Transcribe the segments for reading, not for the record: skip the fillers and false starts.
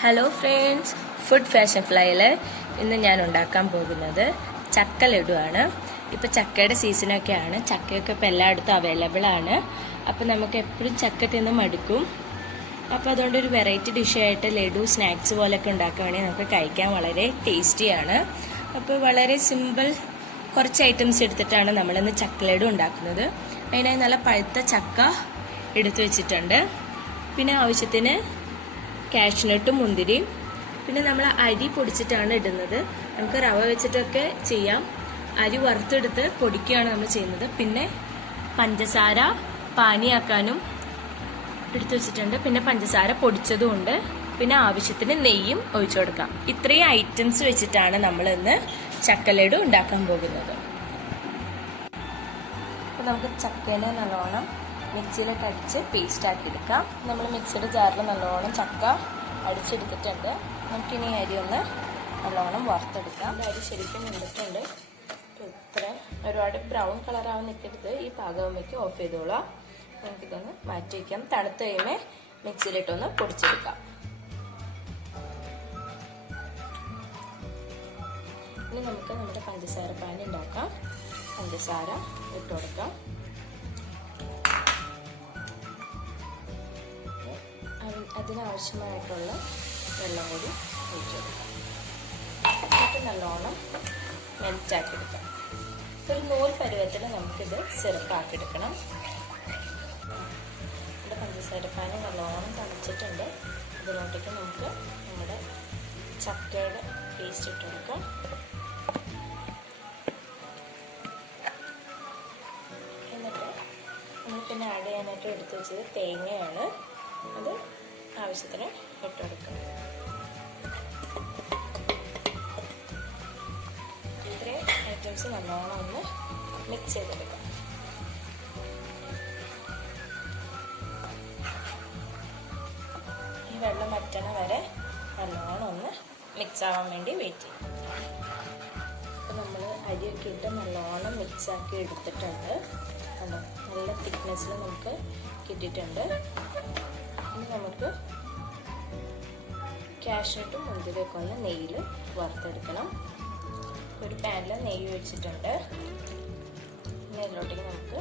Hello friends, food fashion ഫ്ലൈയിൽ ഇന്ന് ഞാൻ ഉണ്ടാക്കാൻ പോകുന്നത് ചക്ക ലഡു ആണ്. ഇപ്പോൾ ചക്കയുടെ സീസണൊക്കെയാണ്. ചക്കയൊക്കെ ഇപ്പോൾ എല്ലായിടത്തും അവൈലബിൾ ആണ്. അപ്പോൾ നമുക്ക് എപ്പോഴും ചക്ക തിന്ന് മടുക്കും. അപ്പോൾ അതുകൊണ്ട് ഒരു വെറൈറ്റി ഡിഷായിട്ട് ലഡു സ്നാക്സ് പോലെയൊക്കെ ഉണ്ടാക്കുകയാണെങ്കിൽ നമുക്ക് കഴിക്കാൻ വളരെ ടേസ്റ്റിയാണ്. അപ്പോൾ വളരെ സിമ്പിൾ കുറച്ച് ഐറ്റംസ് എടുത്തിട്ടാണ് നമ്മളിന്ന് ചക്ക ലഡു ഉണ്ടാക്കുന്നത്. അതിനായി നല്ല പഴുത്ത ചക്ക എടുത്തു വെച്ചിട്ടുണ്ട്. പിന്നെ ആവശ്യത്തിന് കാഷ്നട്ടും മുന്തിരിയും. പിന്നെ നമ്മൾ അരി പൊടിച്ചിട്ടാണ് ഇടുന്നത്. നമുക്ക് റവ വെച്ചിട്ടൊക്കെ ചെയ്യാം. അരി വറുത്തെടുത്ത് പൊടിക്കുകയാണ് നമ്മൾ ചെയ്യുന്നത്. പിന്നെ പഞ്ചസാര പാനിയാക്കാനും എടുത്തു വെച്ചിട്ടുണ്ട്. പിന്നെ പഞ്ചസാര പൊടിച്ചതും ഉണ്ട്. പിന്നെ ആവശ്യത്തിന് നെയ്യും ഒഴിച്ചു കൊടുക്കാം. ഇത്രയും ഐറ്റംസ് വെച്ചിട്ടാണ് നമ്മൾ ഇന്ന് ചക്ക ലഡു ഉണ്ടാക്കാൻ പോകുന്നത്. അപ്പോൾ നമുക്ക് ചക്കേനെ നല്ലോണം മിക്സിയിലിട്ട് അടിച്ച് പേസ്റ്റ് ആക്കി എടുക്കാം. നമ്മൾ മിക്സിയുടെ ജാറിൽ നല്ലോണം ചക്ക അടിച്ചെടുത്തിട്ടുണ്ട്. നമുക്കിനി അരി ഒന്ന് നല്ലോണം വറുത്തെടുക്കാം. അരി ശരിക്കും നിന്നിട്ടുണ്ട്. ഇത്ര ഒരുപാട് ബ്രൗൺ കളറാവാൻ നിൽക്കരുത്. ഈ പാകവുമ്പേക്ക് ഓഫ് ചെയ്തോളാം. നമുക്കിതൊന്ന് മാറ്റി വയ്ക്കാം. തണുത്ത് കഴിയുമ്പോൾ മിക്സിയിലിട്ടൊന്ന് പൊടിച്ചെടുക്കാം. ഇനി നമുക്ക് നമ്മുടെ പഞ്ചസാര പാനി ഉണ്ടാക്കാം. പഞ്ചസാര ഇട്ട് കൊടുക്കാം. അതിനാവശ്യമായിട്ടുള്ള വെള്ളം കൂടി ഒഴിച്ചു കൊടുക്കാം. എന്നിട്ട് നല്ലോണം മെൽറ്റാക്കിയെടുക്കാം. ഒരു നൂൽ പരുവത്തിൽ നമുക്കിത് സിറപ്പാക്കിയെടുക്കണം. നമ്മുടെ പഞ്ചസാരപ്പാനി നല്ലോണം തണുച്ചിട്ടുണ്ട്. ഇതിലോട്ടേക്ക് നമുക്ക് നമ്മുടെ ചക്കയുടെ പേസ്റ്റ് ഇട്ട് കൊടുക്കാം. എന്നിട്ട് നമ്മൾ പിന്നെ ആഡ് ചെയ്യാനായിട്ട് എടുത്തു വെച്ചത് തേങ്ങയാണ്. അത് ആവശ്യത്തിന് ഇട്ട് കൊടുക്കാം. ഇത്രയും ഐറ്റംസ് നല്ലോണം ഒന്ന് മിക്സ് ചെയ്തെടുക്കാം. ഈ വെള്ളം വറ്റണ വരെ നല്ലോണം ഒന്ന് മിക്സ് ആവാൻ വേണ്ടി വെയിറ്റ് ചെയ്യും. അപ്പോൾ നമ്മൾ അരിയൊക്കെ ഇട്ട് നല്ലോണം മിക്സ് ആക്കി എടുത്തിട്ടുണ്ട്. നല്ല തിക്നെസ്സിൽ നമുക്ക് കിട്ടിയിട്ടുണ്ട്. ഇനി നമുക്ക് കാഷ്നട്ടും മുന്തിരിയൊക്കെ ഒന്ന് നെയ്യിൽ വറുത്തെടുക്കണം. ഒരു പാനിൽ നെയ്യ് വെച്ചിട്ടുണ്ട്. ഇനി അതിലോട്ടേക്ക് നമുക്ക്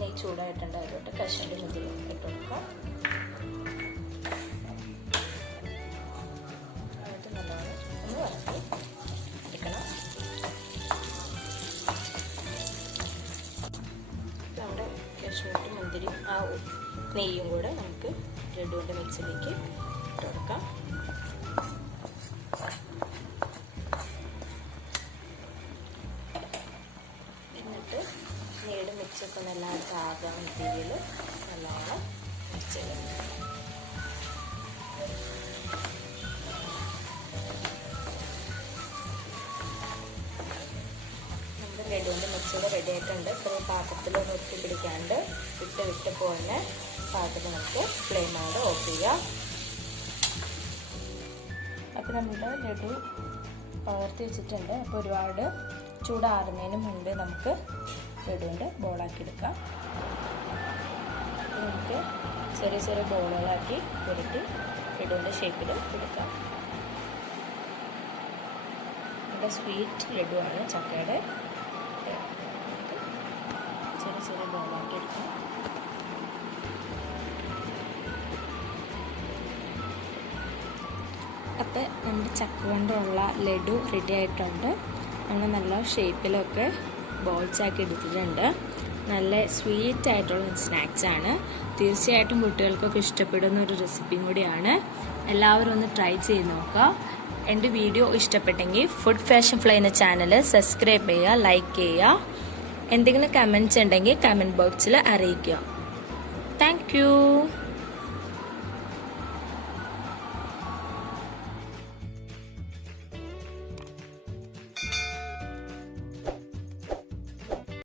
നെയ്യ് ചൂടായിട്ടുണ്ട്. അതിലോട്ട് കാഷ്നട്ടും മുന്തിരിയും ഇട്ട് കൊടുക്കാം. എന്നിട്ട് നല്ലോണം ഒന്ന് വറുത്ത് എടുക്കണം. നമ്മുടെ കാഷ്നട്ടും മുന്തിരിയും ആ നെയ്യും കൂടെ നമുക്ക് ലഡുവിൻ്റെ മിക്സിലേക്ക് ഇട്ട് കൊടുക്കാം. എന്നിട്ട് നെയ്യുടെ മിക്സൊക്കെ എല്ലായിടത്തും ആകാൻ രീതിയിൽ നല്ലോണം മിക്സ് ചെയ്തെടുക്കാം. നമ്മുടെ ലഡുവിൻ്റെ മിക്സിൽ റെഡി ആയിട്ടുണ്ട്. ഇപ്പോൾ പാത്രത്തിൽ ഒട്ടി പിടിക്കാണ്ട് വിട്ട് പോകുന്ന പാത്രത്തിൽ നമുക്ക് ഫ്ലെയിം അവിടെ ഓഫ് ചെയ്യാം. അപ്പോൾ നമ്മുടെ ലഡു പകർത്തി വെച്ചിട്ടുണ്ട്. അപ്പോൾ ഒരുപാട് ചൂടാറുന്നതിന് മുൻപേ നമുക്ക് ലഡുവിൻ്റെ ബോളാക്കി എടുക്കാം. നമുക്ക് ചെറിയ ചെറിയ ബോളുകളാക്കി ഉരുട്ടി ലഡുവിൻ്റെ ഷേപ്പിൽ എടുക്കാം. നമ്മുടെ സ്വീറ്റ് ലഡുവാണ് ചക്കയുടെ. ചെറിയ ചെറിയ ബോളാക്കി എടുക്കാം. അപ്പോൾ നമ്മുടെ ചക്ക കൊണ്ടുള്ള ലഡു റെഡി ആയിട്ടുണ്ട്. നമ്മൾ നല്ല ഷേപ്പിലൊക്കെ ബോൾസ് ആക്കി എടുത്തിട്ടുണ്ട്. നല്ല സ്വീറ്റ് ആയിട്ടുള്ള സ്നാക്സാണ്. തീർച്ചയായിട്ടും കുട്ടികൾക്കൊക്കെ ഇഷ്ടപ്പെടുന്ന ഒരു റെസിപ്പിയും കൂടിയാണ്. എല്ലാവരും ഒന്ന് ട്രൈ ചെയ്ത് നോക്കുക. എൻ്റെ വീഡിയോ ഇഷ്ടപ്പെട്ടെങ്കിൽ ഫുഡ് ഫാഷൻ ഫ്ലൈ എന്ന ചാനൽ സബ്സ്ക്രൈബ് ചെയ്യുക, ലൈക്ക് ചെയ്യുക. എന്തെങ്കിലും കമൻറ്റ്സ് ഉണ്ടെങ്കിൽ കമൻറ്റ് ബോക്സിൽ അറിയിക്കുക. Thank you.